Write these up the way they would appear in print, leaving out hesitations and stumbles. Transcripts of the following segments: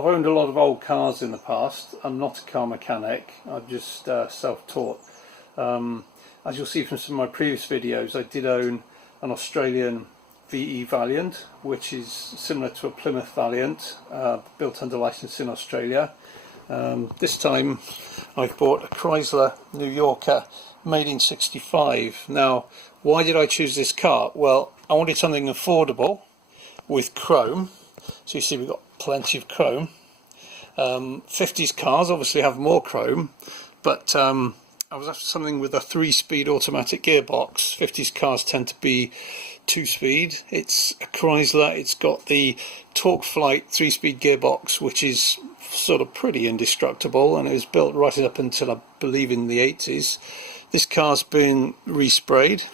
I've owned a lot of old cars in the past. I'm not a car mechanic, I'm just self-taught. As you'll see from some of my previous videos, I did own an Australian VE Valiant, which is similar to a Plymouth Valiant, built under license in Australia. This time I've bought a Chrysler New Yorker made in '65. Now, why did I choose this car? Well, I wanted something affordable with chrome. So you see we've got plenty of chrome. 50s cars obviously have more chrome, but I was after something with a 3-speed automatic gearbox. 50s cars tend to be 2-speed. It's a Chrysler, it's got the Torque Flight 3-speed gearbox, which is sort of pretty indestructible, and it was built right up until I believe in the 80s. This car's been resprayed.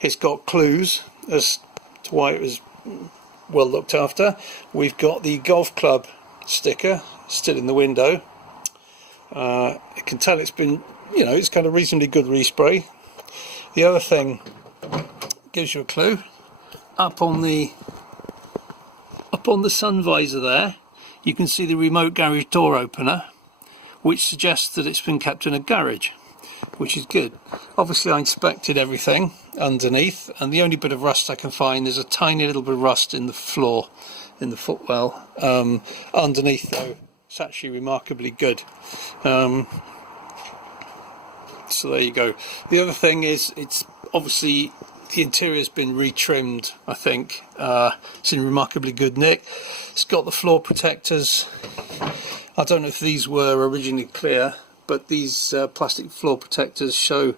It's got clues as to why it was well looked after. We've got the golf club sticker still in the window. You can tell it's been, you know, it's got a reasonably good respray. The other thing gives you a clue. Up on the sun visor there, you can see the remote garage door opener, which suggests that it's been kept in a garage, which is good. Obviously I inspected everything underneath, and the only bit of rust I can find is a tiny little bit of rust in the floor, in the footwell. Underneath though, it's actually remarkably good. So there you go. The other thing is, it's obviously the interior's been retrimmed, I think. It's in remarkably good nick. It's got the floor protectors. I don't know if these were originally clear, but these plastic floor protectors show,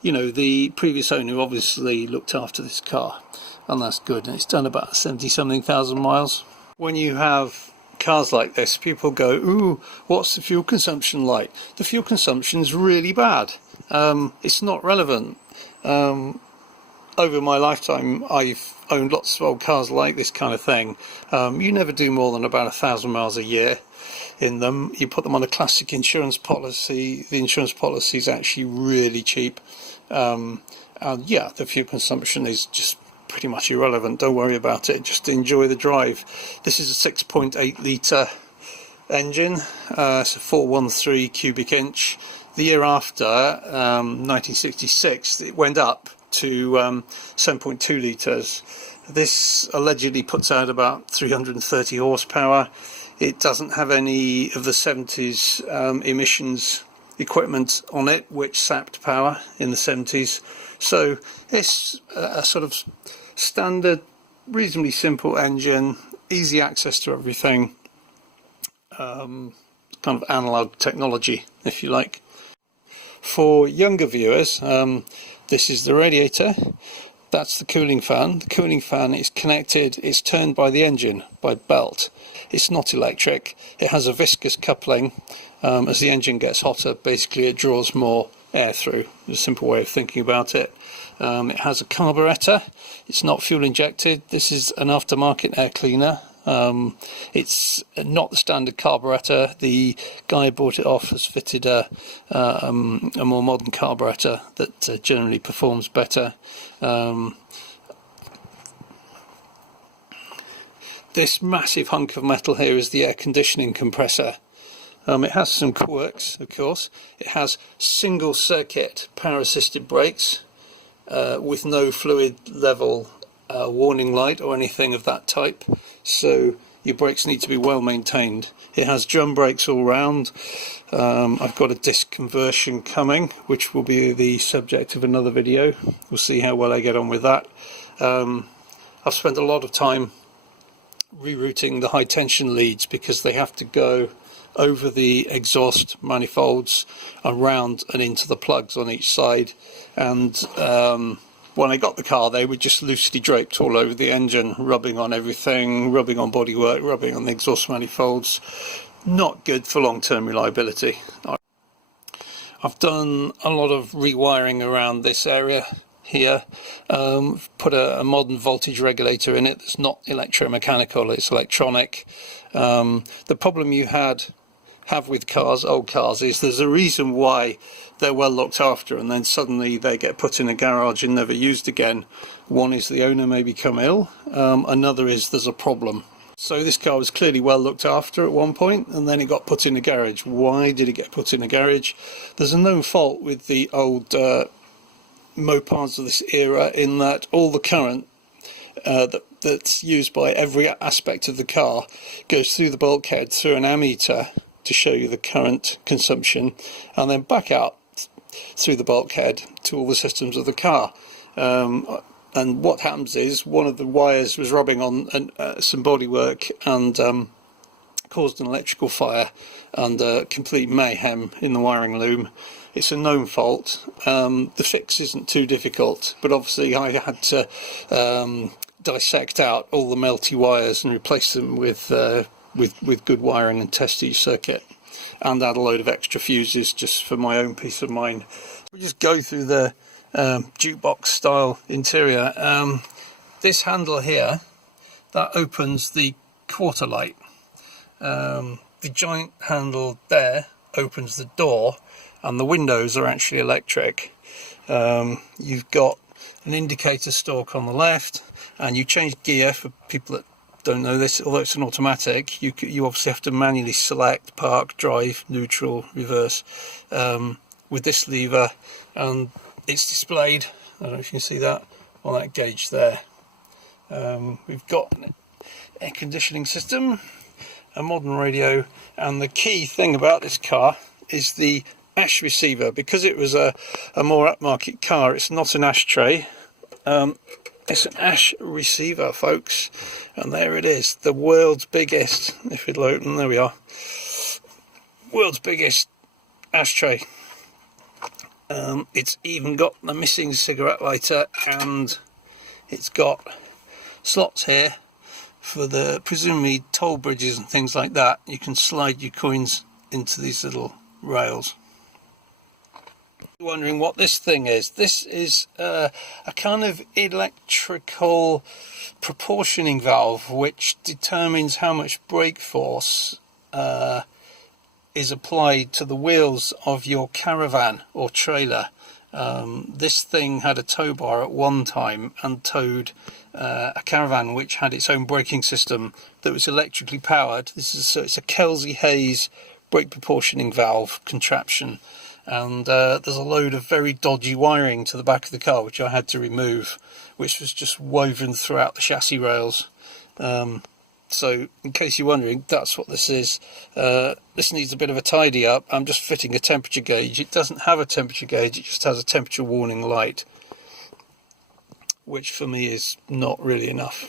you know, the previous owner obviously looked after this car, and that's good. And it's done about 70-something thousand miles. When you have cars like this, people go, ooh, what's the fuel consumption like? The fuel consumption is really bad. It's not relevant. Over my lifetime I've owned lots of old cars like this kind of thing. You never do more than about 1,000 miles a year in them. You put them on a classic insurance policy. The insurance policy is actually really cheap, and yeah, the fuel consumption is just pretty much irrelevant. Don't worry about it, just enjoy the drive. This is a 6.8 litre engine. It's a 413 cubic inch. The year after, 1966, it went up to 7.2 litres. This allegedly puts out about 330 horsepower. It doesn't have any of the 70s emissions equipment on it, which sapped power in the 70s. So it's a sort of standard, reasonably simple engine, easy access to everything, kind of analog technology, if you like. For younger viewers, this is the radiator, that's the cooling fan. The cooling fan is connected, it's turned by the engine, by belt. It's not electric, it has a viscous coupling. As the engine gets hotter, basically it draws more air through. It's a simple way of thinking about it. It has a carburettor, it's not fuel injected, this is an aftermarket air cleaner. It's not the standard carburettor. The guy who bought it off has fitted a more modern carburettor that generally performs better. This massive hunk of metal here is the air conditioning compressor. It has some quirks, of course. It has single circuit power assisted brakes with no fluid level warning light or anything of that type, so your brakes need to be well maintained. It has drum brakes all round. I've got a disc conversion coming, which will be the subject of another video. We'll see how well I get on with that. I've spent a lot of time rerouting the high tension leads because they have to go over the exhaust manifolds, around and into the plugs on each side, and when I got the car they were just loosely draped all over the engine, rubbing on everything, rubbing on bodywork, rubbing on the exhaust manifolds. Not good for long-term reliability. I've done a lot of rewiring around this area here. Put a modern voltage regulator in it that's not electromechanical, it's electronic. The problem you have with cars, old cars, is there's a reason why they're well looked after and then suddenly they get put in a garage and never used again. One is the owner may become ill, another is there's a problem. So this car was clearly well looked after at one point, and then it got put in a garage. Why did it get put in a garage? There's a known fault with the old Mopars of this era, in that all the current that's used by every aspect of the car goes through the bulkhead through an ammeter to show you the current consumption, and then back out through the bulkhead to all the systems of the car. And what happens is one of the wires was rubbing on some bodywork and caused an electrical fire and complete mayhem in the wiring loom. It's a known fault. The fix isn't too difficult, but obviously I had to dissect out all the melty wires and replace them with good wiring and test each circuit, and add a load of extra fuses just for my own peace of mind. We just go through the jukebox style interior. This handle here, that opens the quarter light. The giant handle there opens the door, and the windows are actually electric. You've got an indicator stalk on the left, and you change gear. For people that don't know this, although it's an automatic, you obviously have to manually select park, drive, neutral, reverse with this lever, and it's displayed, I don't know if you can see that, on that gauge there. We've got an air conditioning system, a modern radio, and the key thing about this car is the ash receiver. Because it was a more upmarket car, it's not an ashtray, it's an ash receiver, folks, and there it is, the world's biggest, if it'll open, there we are, world's biggest ashtray. It's even got the missing cigarette lighter, and it's got slots here for the presumably toll bridges and things like that. You can slide your coins into these little rails. Wondering what this thing is? This is a kind of electrical proportioning valve which determines how much brake force is applied to the wheels of your caravan or trailer. This thing had a tow bar at one time and towed a caravan which had its own braking system that was electrically powered. It's a Kelsey-Hayes brake proportioning valve contraption, and there's a load of very dodgy wiring to the back of the car which I had to remove, which was just woven throughout the chassis rails. So in case you're wondering, that's what this is. This needs a bit of a tidy up. I'm just fitting a temperature gauge. It doesn't have a temperature gauge, it just has a temperature warning light, which for me is not really enough.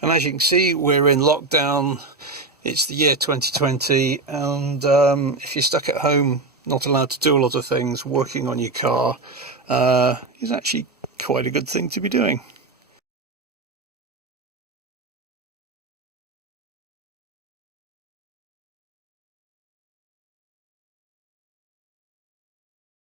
And as you can see, we're in lockdown. It's the year 2020, and if you're stuck at home, not allowed to do a lot of things, working on your car is actually quite a good thing to be doing.